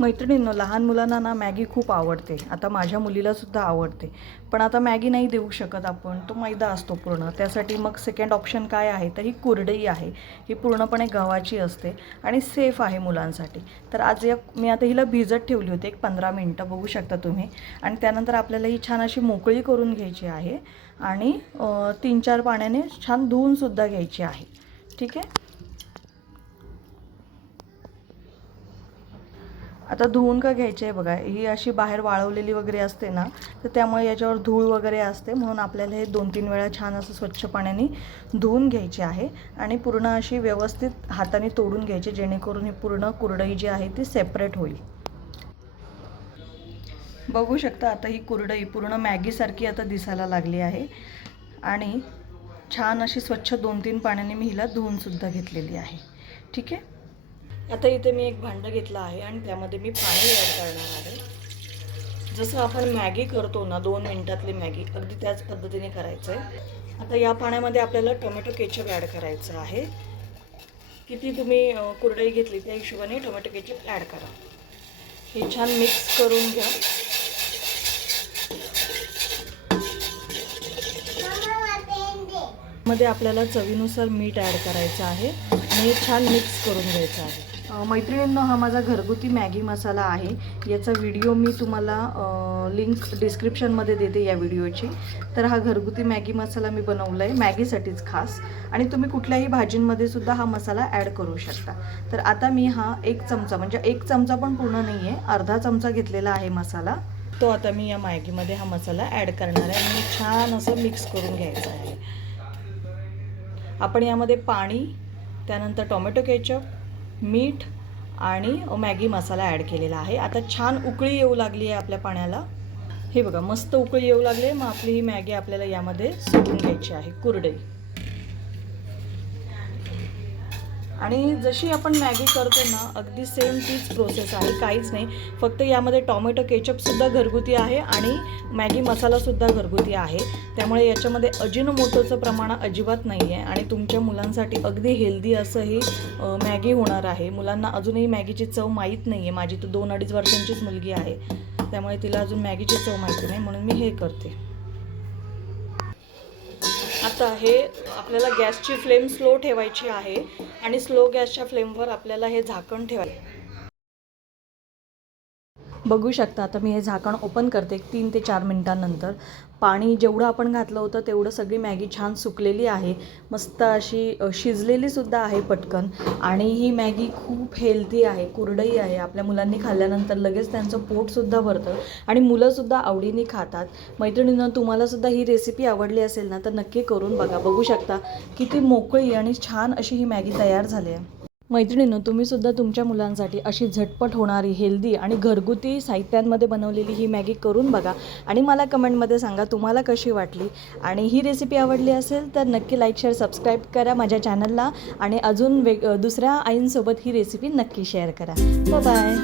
मैत्रिणींनो, लहान मुलांना ना मॅगी खूप आवडते. आता माझ्या मुलीलासुद्धा आवडते. पण आता मॅगी नाही देऊ शकत आपण, तो मैदा असतो पूर्ण. त्यासाठी मग सेकंड ऑप्शन काय आहे, तर ही कुरडई आहे. ही पूर्णपणे गव्हाची असते आणि सेफ आहे मुलांसाठी. तर आज मी आता हिला भिजत ठेवली होती एक 15 मिनटं, बघू शकता तुम्ही. आणि त्यानंतर आपल्याला ही छान अशी मोकळी करून घ्यायची आहे आणि 3-4 पाण्याने छान धुवूनसुद्धा घ्यायची आहे. ठीक आहे. आता धुवून का घ्यायची आहे बघा, ही अशी बाहेर वाळवलेली वगैरे असते ना, तर त्यामुळे याच्यावर धूळ वगैरे असते. म्हणून आपल्याला हे 2-3 वेळा छान असं स्वच्छ पाण्याने धुवून घ्यायचे आहे आणि पूर्ण अशी व्यवस्थित हाताने तोडून घ्यायची, जेणेकरून ही पूर्ण कुरडई जी आहे ती सेपरेट होईल. बघू शकता आता ही कुरडई पूर्ण मॅगीसारखी आता दिसायला लागली आहे आणि छान अशी स्वच्छ 2-3 पाण्याने मी हिला धुवूनसुद्धा घेतलेली आहे. ठीक आहे. आता इथे मी एक भांडं घेतलं आहे आणि त्यामध्ये मी पाणी ॲड करणार आहे. जसं आपण मॅगी करतो ना, 2 मिनिटातली मॅगी, अगदी त्याच पद्धतीने करायचं आहे. आता या पाण्यामध्ये आपल्याला टोमॅटो केचप ॲड करायचं आहे. किती तुम्ही कुरडई घेतली त्या हिशोबाने टोमॅटो केचप ॲड करा. हे छान मिक्स करून घ्या. मध्ये आपल्याला चवीनुसार मीठ ॲड करायचं आहे आणि हे छान मिक्स करून घ्यायचं आहे. मैत्रिणींनो, हा माझा घरगुती मॅगी मसाला आहे. याचा व्हिडिओ मी तुम्हाला लिंक डिस्क्रिप्शनमध्ये देते या व्हिडिओची. तर हा घरगुती मॅगी मसाला मी बनवला आहे मॅगीसाठीच खास, आणि तुम्ही कुठल्याही भाजींमध्ये सुद्धा हा मसाला ॲड करू शकता. तर आता मी हा 1 चमचा, म्हणजे 1 चमचा पण पूर्ण नाही आहे, अर्धा चमचा घेतलेला आहे मसाला. तो आता मी या मॅगीमध्ये हा मसाला ॲड करणार आहे आणि छान असं मिक्स करून घ्यायचं आहे. आपण यामध्ये पाणी, त्यानंतर टोमॅटो केचप, मीठ आणि मॅगी मसाला ॲड केलेला आहे. आता छान उकळी येऊ लागली आहे आपल्या पाण्याला. हे बघा, मस्त उकळी येऊ लागली आहे. मग आपली ही मॅगी आपल्याला यामध्ये सोडून घ्यायची आहे, कुरडई. आणि जशी आपण मॅगी करतो ना, अगदी सेम तीच प्रोसेस आहे, काहीच नाही. फक्त यामध्ये टोमॅटो केचपसुद्धा घरगुती आहे आणि मॅगी मसालासुद्धा घरगुती आहे. त्यामुळे याच्यामध्ये अजिनोमोटोचं प्रमाण अजिबात नाही आहे आणि तुमच्या मुलांसाठी अगदी हेल्दी असं ही मॅगी होणार आहे. मुलांना अजूनही मॅगीची चव माहीत नाही आहे. माझी तर 2-2.5 वर्षांचीच मुलगी आहे, त्यामुळे तिला अजून मॅगीची चव माहिती नाही, म्हणून मी हे करते. आता हे आपल्याला गॅसची फ्लेम स्लो ठेवायची आहे आणि स्लो गॅसच्या फ्लेमवर आपल्याला हे झाकण ठेवायचं. बघू शकता आता मी हे झाकण ओपन करते 3 ते 4 मिनिटांनंतर. पाणी जेवढं आपण घातलं होतं तेवढं सगळी मॅगी छान सुकलेली आहे, मस्त अशी शिजलेली सुद्धा आहे पटकन. आणि ही मॅगी खूप हेल्दी आहे, कुरडई आहे. आपल्या मुलांनी खाल्ल्यानंतर लगेच त्यांचं पोटसुद्धा भरतं आणि मुलंसुद्धा आवडीने खातात. मैत्रिणींनो, तुम्हालासुद्धा ही रेसिपी आवडली असेल ना, तर नक्की करून बघा. बघू शकता किती मोकळी आणि छान अशी ही मॅगी तयार झाली आहे. मैत्रिणींनो, तुम्हीसुद्धा तुमच्या मुलांसाठी अशी झटपट होणारी, हेल्दी आणि घरगुती साहित्यांमध्ये बनवलेली ही मॅगी करून बघा आणि मला कमेंटमध्ये सांगा तुम्हाला कशी वाटली. आणि ही रेसिपी आवडली असेल तर नक्की लाईक, शेअर, सबस्क्राईब करा माझ्या चॅनलला आणि अजून दुसऱ्या आईंसोबत ही रेसिपी नक्की शेअर करा. बाय.